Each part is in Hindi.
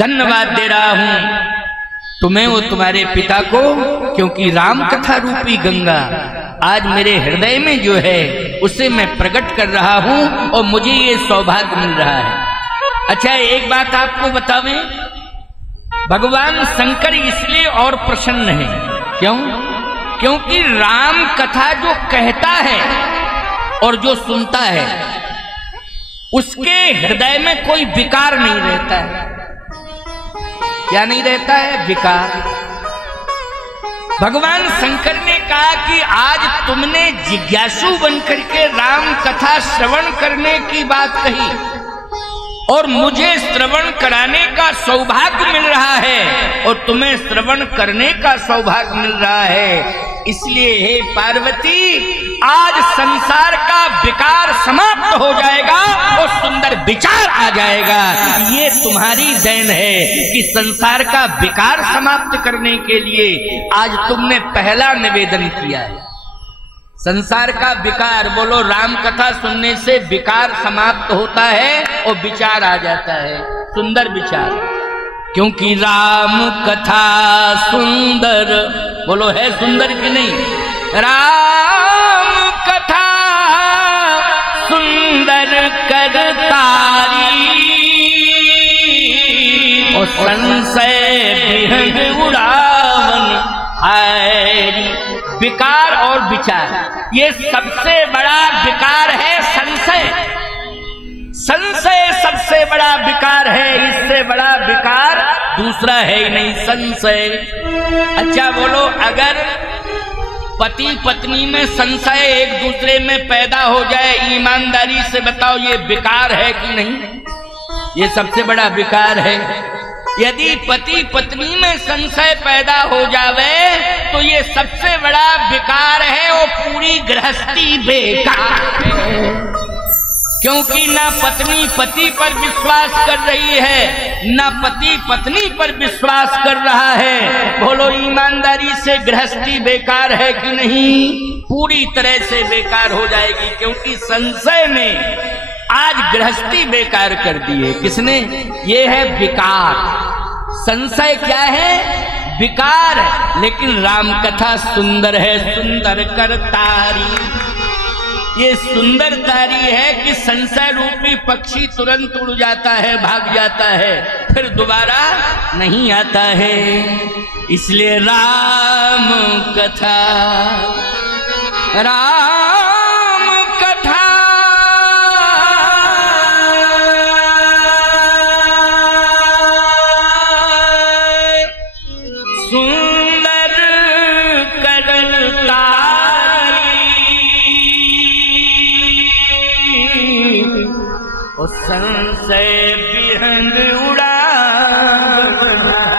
धन्यवाद दे रहा हूं तुम्हें और तुम्हारे पिता को, क्योंकि राम कथा रूपी गंगा आज मेरे हृदय में जो है उसे मैं प्रकट कर रहा हूं और मुझे ये सौभाग्य मिल रहा है। अच्छा, एक बात आपको बतावें, भगवान शंकर इसलिए और प्रसन्न है, क्यों? क्योंकि राम कथा जो कहता है और जो सुनता है उसके हृदय में कोई विकार नहीं रहता है। क्या नहीं रहता है? विकार। भगवान शंकर ने कहा कि आज तुमने जिज्ञासु बनकर के राम कथा श्रवण करने की बात कही और मुझे श्रवण कराने का सौभाग्य मिल रहा है और तुम्हें श्रवण करने का सौभाग्य मिल रहा है। इसलिए हे पार्वती, आज संसार का विकार समाप्त हो जाएगा और सुंदर विचार आ जाएगा। ये तुम्हारी देन है कि संसार का विकार समाप्त करने के लिए आज तुमने पहला निवेदन किया है। संसार का विकार, बोलो, राम कथा सुनने से विकार समाप्त होता है और विचार आ जाता है, सुंदर विचार। क्योंकि राम कथा सुंदर, बोलो, है सुंदर कि नहीं? राम कथा सुंदर करतारी और संशय विहंग उड़ावन हायरी। विकार और विचार, ये सबसे बड़ा विकार है संशय। संशय सबसे बड़ा विकार है, इससे बड़ा विकार दूसरा है ही नहीं, संशय। अच्छा बोलो, अगर पति पत्नी में संशय एक दूसरे में पैदा हो जाए, ईमानदारी से बताओ, ये विकार है कि नहीं? ये सबसे बड़ा विकार है। यदि पति पत्नी में संशय पैदा हो जावे तो ये सबसे बड़ा विकार है और पूरी गृहस्थी बेकार है। क्योंकि ना पत्नी पति पर विश्वास कर रही है, ना पति पत्नी पर विश्वास कर रहा है। बोलो, ईमानदारी से गृहस्थी बेकार है कि नहीं? पूरी तरह से बेकार हो जाएगी, क्योंकि संशय ने आज गृहस्थी बेकार कर दी है। किसने? ये है विकार। संशय क्या है? विकार। लेकिन राम कथा सुंदर है, सुंदर करतारी। ये सुंदर तारी है कि संशय रूपी पक्षी तुरंत उड़ जाता है, भाग जाता है, फिर दोबारा नहीं आता है। इसलिए राम कथा, राम कथा सुंदर करतारी और संशय विहंग उड़ावन है।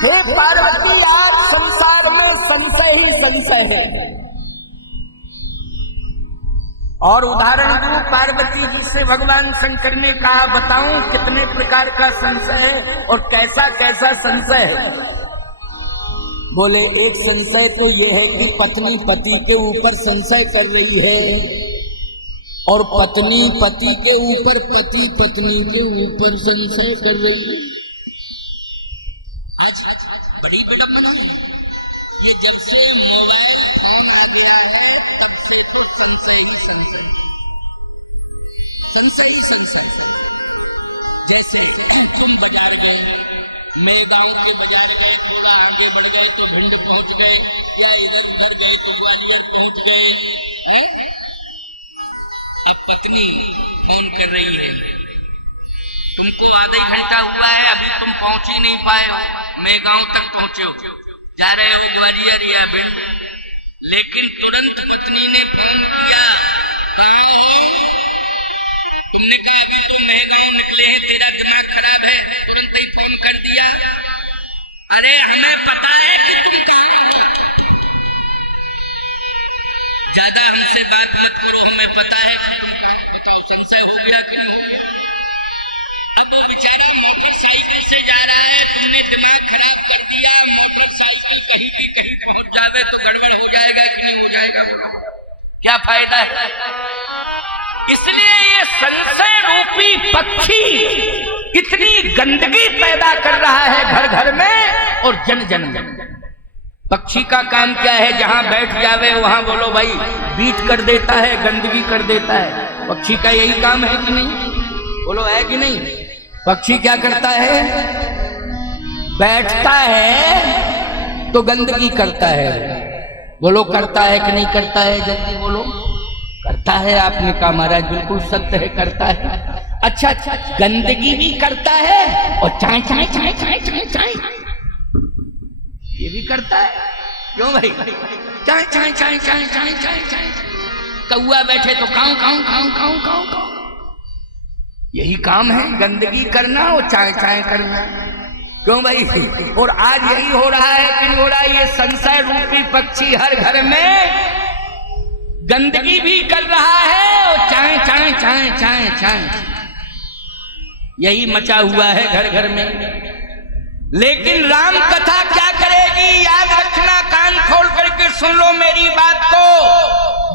हे पार्वती, आज संसार में संशय ही संशय है। और उदाहरण दूं पार्वती जी से, भगवान शंकर ने कहा, बताऊं कितने प्रकार का संशय है और कैसा कैसा संशय है। बोले, एक संशय तो ये है कि पत्नी पति के ऊपर संशय कर रही है और पत्नी पति के ऊपर, पति पत्नी के ऊपर संशय कर रही है। आज बड़ी विडंबना है। ये जब से मोबाइल फोन आ गया है तब से तो संशय ही संशय, संशय ही संशय। जैसे तुम बाजार गए, मेरे गांव के बाजार गए, थोड़ा आगे बढ़ गए तो भिंड पहुंच गए, या इधर उधर गए तो ग्वालियर पहुंच गए। अब पत्नी फोन कर रही है, तुमको आधा ही घंटा हुआ है, अभी तुम पहुंच ही नहीं पाए हो, मैं गांव तक पहुंचे हो, जा रहे हो ग्वालियर या भिंड। लेकिन तुरंत पत्नी ने फोन किया, तुमने कहा अभी तुम नए गांव निकले हैं, तेरा दिमाग खराब है, तुरंत ही फोन कर दिया। अरे हमें पता है कि तुम क्या करते हो, ज्यादा हमसे बात मत करो, हमें पता है संशय हो गया कि अब वो बेचारी मीठी सी से जा रहा है, तुमने दिमाग खराब कर दिया। मीठी सी जावे तो गड़बड़ हो जाएगा कि नहीं हो जाएगा, क्या फायदा है? इसलिए ये संशय रूपी पक्षी इतनी गंदगी पैदा कर रहा है घर घर में और जन जन में। पक्षी का काम क्या है, जहां बैठ जावे वहां बोलो भाई बीट कर देता है, गंदगी कर देता है। पक्षी का यही काम है कि नहीं, बोलो है कि नहीं? पक्षी क्या करता है, बैठता है तो गंदगी करता है। बोलो करता है कि नहीं करता है, जल्दी बोलो। करता है। आपने कहा महाराज बिल्कुल सत्य है, करता है। अच्छा, गंदगी भी करता है और चाय चाय चाय चाय चाय चाय ये भी करता है। क्यों भाई? चाय चाय चाय चाय चाय चाय चाय कौआ बैठे तो काऊ काऊ काऊ काऊ काऊ काऊ, यही काम है, गंदगी करना और चाय चाय करना। क्यों भाई? और आज यही हो रहा है कि हो रहा है, ये संशय रूपी पक्षी हर घर में गंदगी भी कर रहा है और चाय चाय चाय चाय चाय यही मचा हुआ है घर घर में। लेकिन राम कथा क्या करेगी, याद रखना, कान खोल करके सुन लो मेरी बात को।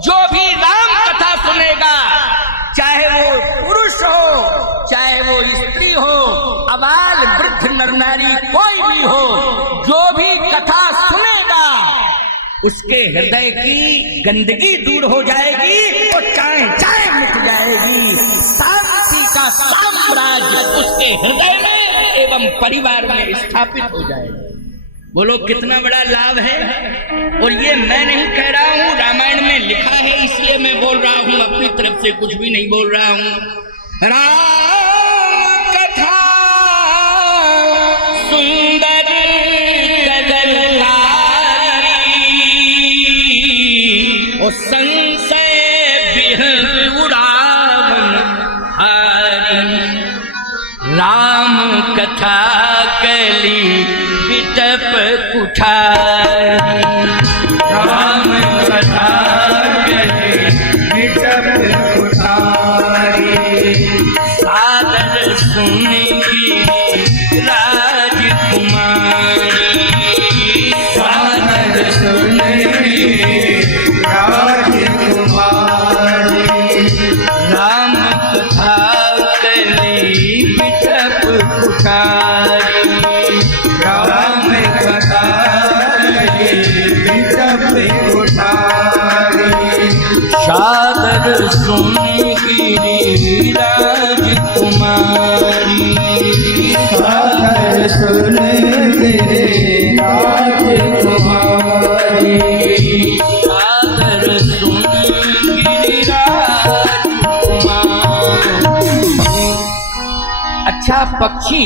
जो भी राम कथा सुनेगा, चाहे वो पुरुष हो चाहे वो स्त्री हो, अबाल वृद्ध नर नारी कोई भी हो, जो भी कथा सुनेगा उसके हृदय की गंदगी दूर हो जाएगी और चाहे चाहे मिट जाएगी। शांति का साम्राज्य उसके हृदय में एवं परिवार में स्थापित हो जाएगा। बोलो कितना बड़ा लाभ है। और ये मैं नहीं कह रहा हूं, रामायण में लिखा है, इसलिए मैं बोल रहा हूं, अपनी तरफ से कुछ भी नहीं बोल रहा हूं। राम कथा सुंदर कदलकारी और संशय बिहल उड़ावन हारी। राम कथा कली बिटप कुठारी। राम कथा कली बिटप कुठारी। सादर सुनेगी राजकुमारी। सादर सुनेगी राजकुमारी। राम कथा कली बिटप कुठारी। राम कथा बिटप कुठारी। सादर सुनेगी राजकुमारी। सादर सुनेगी राजकुमारी। सादर सुनेगी राजकुमारी। अच्छा, पक्षी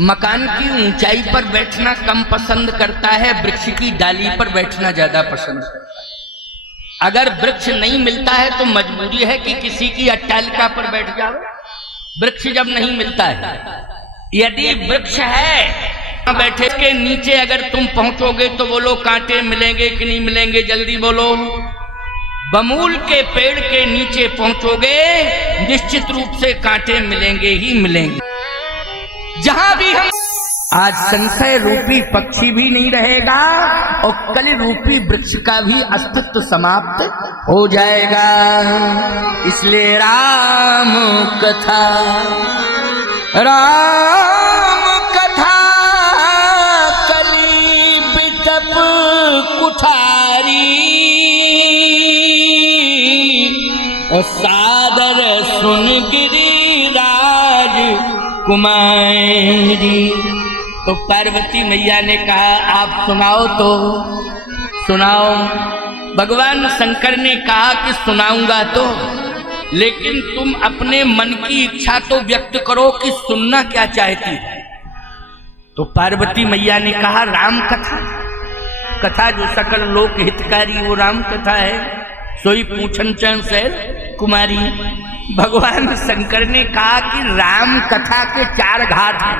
मकान की ऊंचाई पर बैठना कम पसंद करता है, वृक्ष की डाली पर बैठना ज्यादा पसंद करता है। अगर वृक्ष नहीं मिलता है तो मजबूरी है कि किसी की अट्टालिका पर बैठ जाओ, वृक्ष जब नहीं मिलता है। यदि वृक्ष है, बैठे के नीचे अगर तुम पहुंचोगे तो बोलो कांटे मिलेंगे कि नहीं मिलेंगे, जल्दी बोलो। बमूल के पेड़ के नीचे पहुंचोगे निश्चित रूप से कांटे मिलेंगे ही मिलेंगे। जहां भी हम आज संशय रूपी पक्षी भी नहीं रहेगा और कलि रूपी वृक्ष का भी अस्तित्व समाप्त हो जाएगा। इसलिए राम कथा कली बिटप कुठारी और सादर सुन गिरिराज कुमारी। तो पार्वती मैया ने कहा आप सुनाओ तो सुनाओ। भगवान शंकर ने कहा कि सुनाऊंगा तो, लेकिन तुम अपने मन की इच्छा तो व्यक्त करो कि सुनना क्या चाहती है। तो पार्वती मैया ने कहा राम कथा, कथा जो सकल लोक हितकारी वो राम कथा है। सोई पूछन चन सैर कुमारी। भगवान शंकर ने कहा कि राम कथा के 4 घाट हैं,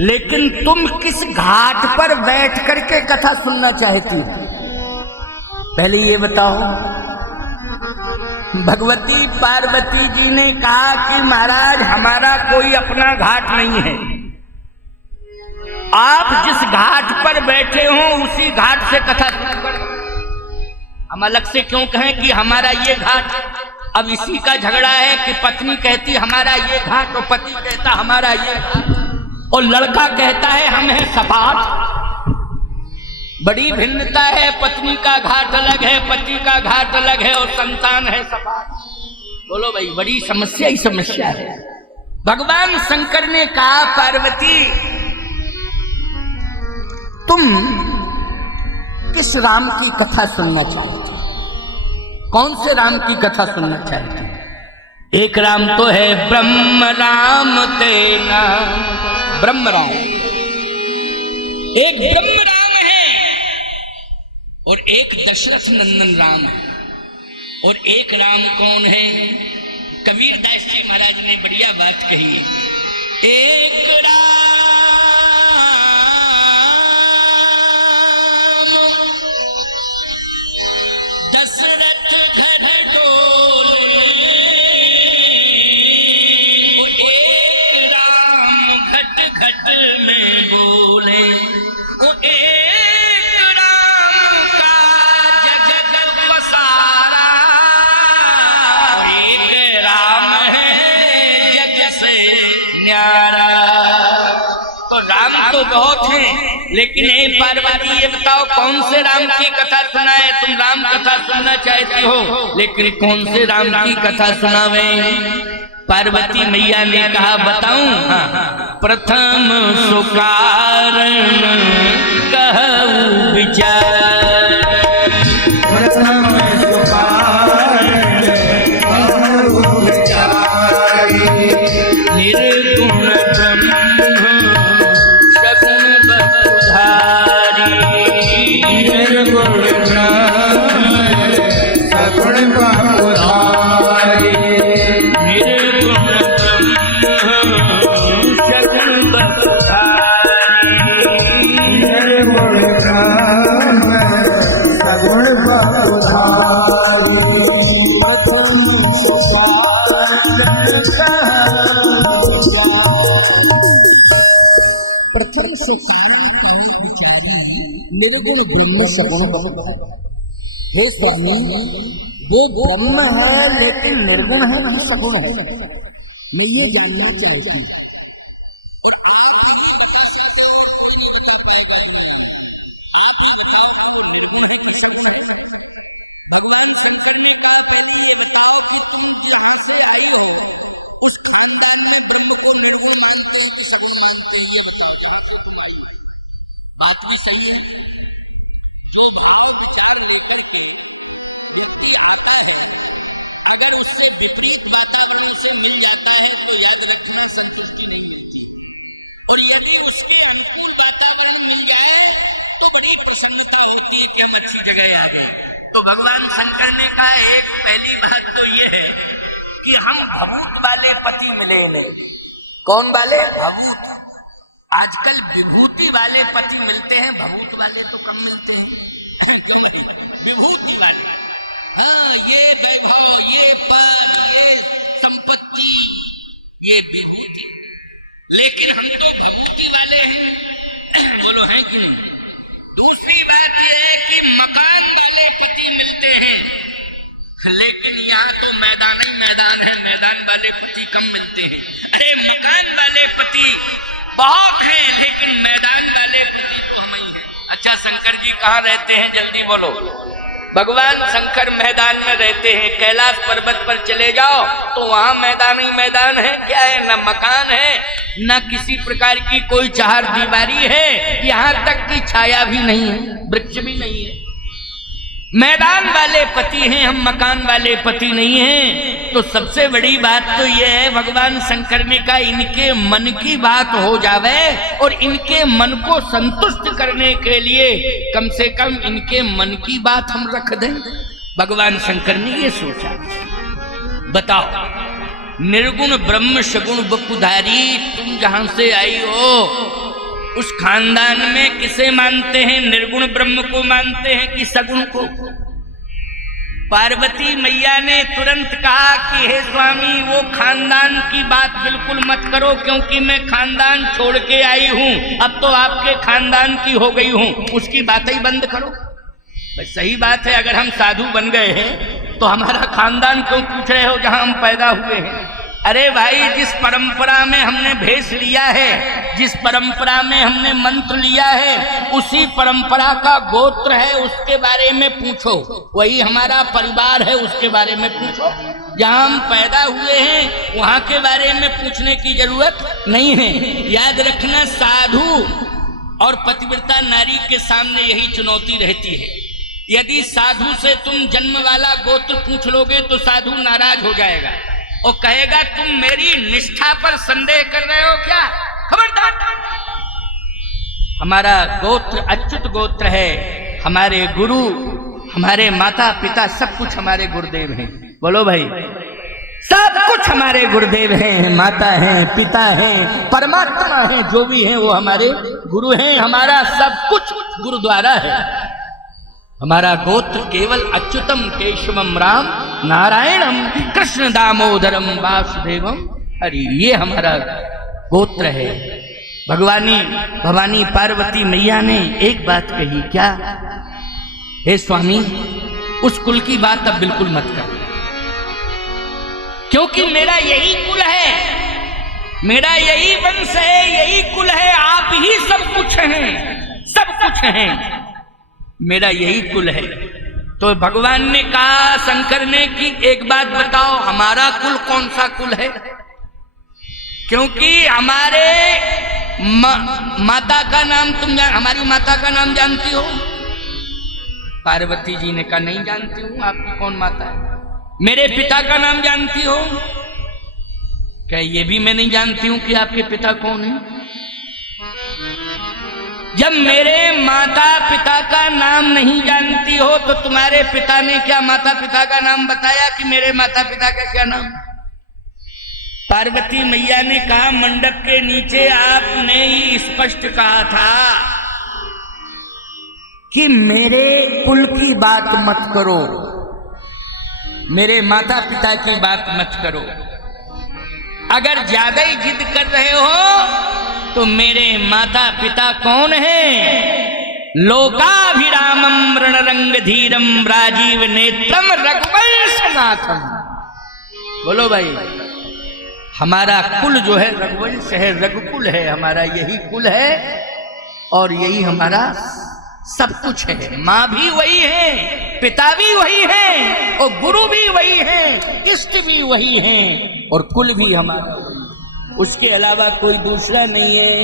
लेकिन तुम किस घाट पर बैठ करके कथा सुनना चाहती हो, पहले ये बताओ। भगवती पार्वती जी ने कहा कि महाराज हमारा कोई अपना घाट नहीं है, आप जिस घाट पर बैठे हो उसी घाट से कथा सुन। हम अलग से क्यों कहें कि हमारा ये घाट, अब इसी का झगड़ा है कि पत्नी कहती हमारा ये घाट और पति कहता हमारा ये घाट, और लड़का कहता है हम हैं सपाट। बड़ी भिन्नता है, पत्नी का घाट अलग है, पति का घाट अलग है, और संतान है सपाट। बोलो भाई, बड़ी समस्या ही समस्या है। भगवान शंकर ने कहा पार्वती तुम किस राम की कथा सुनना चाहती, कौन से राम की कथा सुनना चाहती? एक राम तो है ब्रह्म राम तेना, ब्रह्म राम, एक ब्रह्म राम है और एक दशरथ नंदन राम है। और एक राम कौन है? कबीर दास जी महाराज ने बढ़िया बात कही है। एक राम दशरथ घर डोले, एक राम घट घट में बोले, एक राम का जग पसारा, एक राम है जग से न्यारा। तो राम तो बहुत हैं, लेकिन हे पार्वती ये बताओ कौन से राम की कथा सुनाए? तुम राम कथा सुनना चाहती हो, लेकिन कौन से राम की कथा सुनावे? पार्वती मैया ने कहा बताऊं? हाँ। प्रथम सुकारण कहूं विचार, प्रथम सुकारण कहूं विचार, निर्गुण निर्गुण ब्रह्म सगुण। हे स्वामी, वो ब्रह्म है लेकिन निर्गुण है नहीं सगुण है, मैं ये जानना चाहती हूँ। तो भगवान शंकर ने कहा एक पहली बात तो ये है कि हम भभूत वाले पति मिले नहीं। कौन वाले? भभूत। आजकल विभूति वाले पति मिलते हैं, भभूत वाले तो कम मिलते हैं। विभूति वाले, हाँ, ये वैभव, ये पद, ये संपत्ति, ये विभूति। लेकिन हम तो विभूति वाले हैं, बोलो है कि नहीं? दूसरी बात यह है कि मकान वाले पति मिलते हैं, लेकिन यहाँ तो मैदान ही मैदान है, मैदान वाले पति कम मिलते हैं। अरे मकान वाले पति बहुत हैं, लेकिन मैदान वाले पति तो हम ही हैं। अच्छा, शंकर जी कहाँ रहते हैं? जल्दी बोलो। भगवान शंकर मैदान में रहते हैं। कैलाश पर्वत पर चले जाओ तो वहां मैदान ही मैदान है। क्या है? न मकान है, न किसी प्रकार की कोई चार दीवारी है, यहाँ तक की छाया भी नहीं है, वृक्ष भी नहीं है। मैदान वाले पति हैं, हम मकान वाले पति नहीं हैं। तो सबसे बड़ी बात तो यह है, भगवान शंकर ने कहा इनके मन की बात हो जावे और इनके मन को संतुष्ट करने के लिए कम से कम इनके मन की बात हम रख दें। भगवान शंकर ने ये सोचा। बताओ, निर्गुण ब्रह्म सगुण बपुधारी, तुम जहां से आई हो उस खानदान में किसे मानते हैं? निर्गुण ब्रह्म को मानते हैं कि सगुण को? पार्वती मैया ने तुरंत कहा कि हे स्वामी, वो खानदान की बात बिल्कुल मत करो, क्योंकि मैं खानदान छोड़ के आई हूं, अब तो आपके खानदान की हो गई हूं, उसकी बात ही बंद करो। बस सही बात है, अगर हम साधु बन गए हैं तो हमारा खानदान क्यों पूछ रहे हो जहां हम पैदा हुए हैं? अरे भाई, जिस परंपरा में हमने भेष लिया है, जिस परंपरा में हमने मंत्र लिया है, उसी परंपरा का गोत्र है, उसके बारे में पूछो। वही हमारा परिवार है, उसके बारे में पूछो। जहां हम पैदा हुए हैं वहां के बारे में पूछने की जरूरत नहीं है। याद रखना, साधु और पतिव्रता नारी के सामने यही चुनौती रहती है। यदि साधु से तुम जन्म वाला गोत्र पूछ लोगे तो साधु नाराज हो जाएगा और कहेगा तुम मेरी निष्ठा पर संदेह कर रहे हो क्या? खबरदार। हमारा गोत्र अच्युत गोत्र है। हमारे गुरु, हमारे माता पिता, सब कुछ हमारे गुरुदेव हैं। बोलो भाई, सब कुछ हमारे गुरुदेव हैं, माता हैं, पिता हैं, परमात्मा हैं, जो भी हैं वो हमारे गुरु हैं। हमारा सब कुछ गुरुद्वारा है। हमारा गोत्र केवल अच्युतम केशवम राम नारायणम कृष्ण दामोदरम वासुदेवम हरि, ये हमारा गोत्र है। भवानी पार्वती मैया ने एक बात कही, क्या? हे स्वामी, उस कुल की बात अब बिल्कुल मत कर, क्योंकि मेरा यही कुल है, मेरा यही वंश है, यही कुल है। आप ही सब कुछ हैं, सब कुछ हैं, मेरा यही कुल है। तो भगवान ने कहा, शंकर ने, कि एक बात बताओ, हमारा कुल कौन सा कुल है? क्योंकि हमारे माता का नाम हमारी माता का नाम जानती हो? पार्वती जी ने कहा नहीं जानती हूं। आपकी कौन माता है? मेरे पिता का नाम जानती हो? क्या ये भी मैं नहीं जानती हूं कि आपके पिता कौन है? जब मेरे माता पिता का नाम नहीं जानती हो तो तुम्हारे पिता ने क्या माता पिता का नाम बताया कि मेरे माता पिता का क्या नाम? पार्वती मैया ने कहा, मंडप के नीचे आपने ही स्पष्ट कहा था कि मेरे कुल की बात मत करो, मेरे माता पिता की बात मत करो। अगर ज्यादा ही जिद कर रहे हो तो मेरे माता पिता कौन हैं? लोकाभिरामम रणरंग धीरम राजीव नेत्रम रघुवंशनाथम। बोलो भाई, हमारा कुल जो है रघुवंश है, रघुकुल है, हमारा यही कुल है और यही हमारा सब कुछ है। माँ भी वही है, पिता भी वही है और गुरु भी वही है, इष्ट भी वही है और कुल भी हमारा वही है, उसके अलावा कोई दूसरा नहीं है।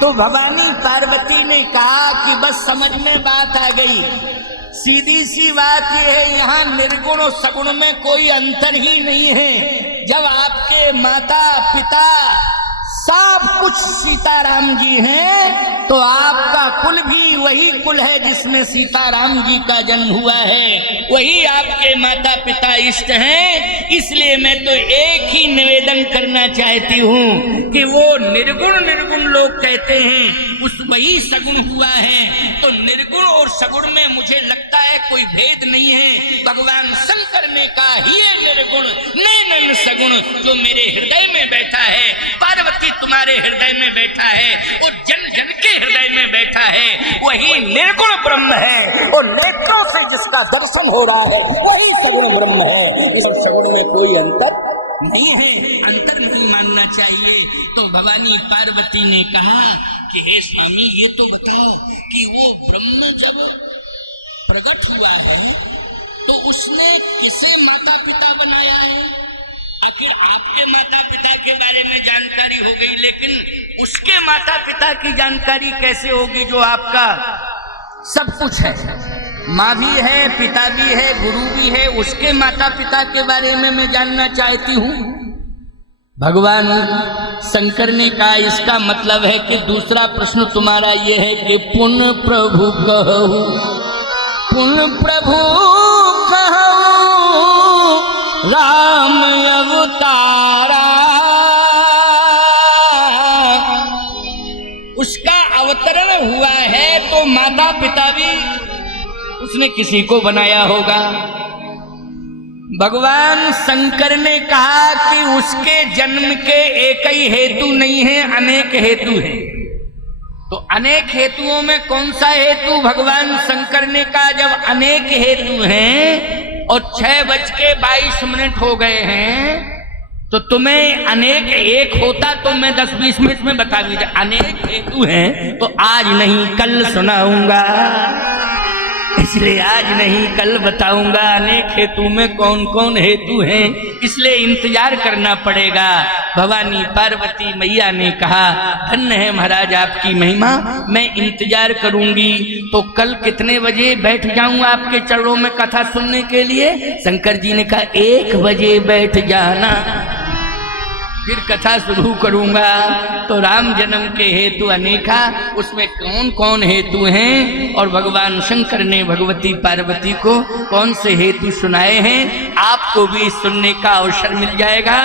तो भवानी पार्वती ने कहा कि बस समझ में बात आ गई। सीधी सी बात यह है, यहाँ निर्गुण और सगुण में कोई अंतर ही नहीं है। जब आपके माता पिता सब कुछ सीताराम जी हैं तो आपका कुल भी वही कुल है जिसमें सीताराम जी का जन्म हुआ है, वही आपके माता पिता इष्ट हैं। इसलिए मैं तो एक ही निवेदन करना चाहती हूँ कि वो निर्गुण लोग कहते हैं उस वही सगुण हुआ है, तो निर्गुण और सगुण में मुझे लगता है कोई भेद नहीं है। भगवान शंकर ने कहा ही निर्गुण नैनन सगुण, जो मेरे हृदय में बैठा है, पार्वती तुम्हारे हृदय में बैठा है और जन जन के हृदय में बैठा है, वही निर्गुण ब्रह्म है और नेत्रों से जिसका दर्शन हो रहा है वही सगुण ब्रह्म है। इस सगुण में कोई अंतर नहीं है, अंतर नहीं मानना चाहिए। तो भवानी पार्वती ने कहा कि हे स्वामी, ये तो बताओ कि वो ब्रह्म जब प्रकट हुआ है तो उसने किसे माता पिता बनाया है? आखिर आपके माता पिता के बारे में जानकारी हो गई, लेकिन उसके माता पिता की जानकारी कैसे होगी जो आपका सब कुछ है? माँ भी है, पिता भी है, गुरु भी है, उसके माता पिता के बारे में मैं जानना चाहती हूँ। भगवान शंकर ने कहा, इसका मतलब है कि दूसरा प्रश्न तुम्हारा ये है कि पुन प्रभु कहूँ, पुन प्रभु कहूँ राम अवतारा। उसका अवतरण हुआ है तो माता पिता भी उसने किसी को बनाया होगा। भगवान शंकर ने कहा कि उसके जन्म के एक ही हेतु नहीं है, अनेक हेतु हैं। तो अनेक हेतुओं में कौन सा हेतु? भगवान शंकर ने कहा जब अनेक हेतु हैं और 6:22 हो गए हैं, तो तुम्हें अनेक एक होता तो मैं 10-20 मिनट में बता दीजिए। अनेक हेतु हैं तो आज नहीं कल सुनाऊंगा, इसलिए आज नहीं कल बताऊंगा अनेक हेतु में कौन कौन हेतु हैं, इसलिए इंतजार करना पड़ेगा। भवानी पार्वती मैया ने कहा धन्य है महाराज आपकी महिमा, मैं इंतजार करूंगी। तो कल कितने बजे बैठ जाऊं आपके चरणों में कथा सुनने के लिए? शंकर जी ने कहा 1 बजे बैठ जाना, फिर कथा शुरू करूंगा। तो राम जन्म के हेतु अनेका, उसमें कौन कौन हेतु हैं और भगवान शंकर ने भगवती पार्वती को कौन से हेतु सुनाए हैं, आपको भी सुनने का अवसर मिल जाएगा।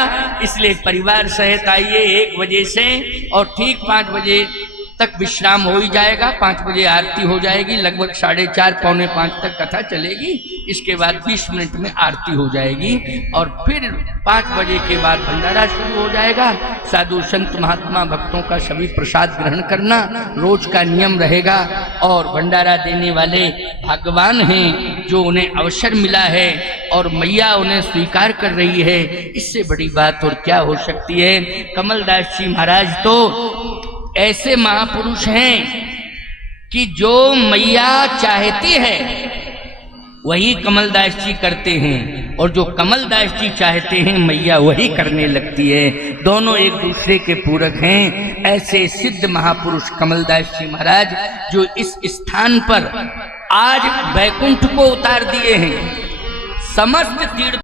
इसलिए परिवार सहित आइए 1 बजे से, और ठीक 5 बजे तक विश्राम हो ही जाएगा। 5 बजे आरती हो जाएगी, लगभग 4:30 पौने 5 तक कथा चलेगी। इसके बाद 20 मिनट में आरती हो जाएगी, और फिर 5 बजे के बाद भंडारा शुरू हो जाएगा। साधु संत महात्मा भक्तों का सभी प्रसाद ग्रहण करना रोज का नियम रहेगा। और भंडारा देने वाले भगवान हैं जो उन्हें अवसर मिला है और मैया उन्हें स्वीकार कर रही है, इससे बड़ी बात और क्या हो सकती है। कमलदास जी महाराज तो ऐसे महापुरुष हैं कि जो मैया चाहती है वही कमलदास जी करते हैं, और जो कमलदास जी चाहते हैं मैया वही करने लगती है। दोनों एक दूसरे के पूरक हैं। ऐसे सिद्ध महापुरुष कमलदास जी महाराज जो इस स्थान पर आज बैकुंठ को उतार दिए हैं। समस्त तीर्थ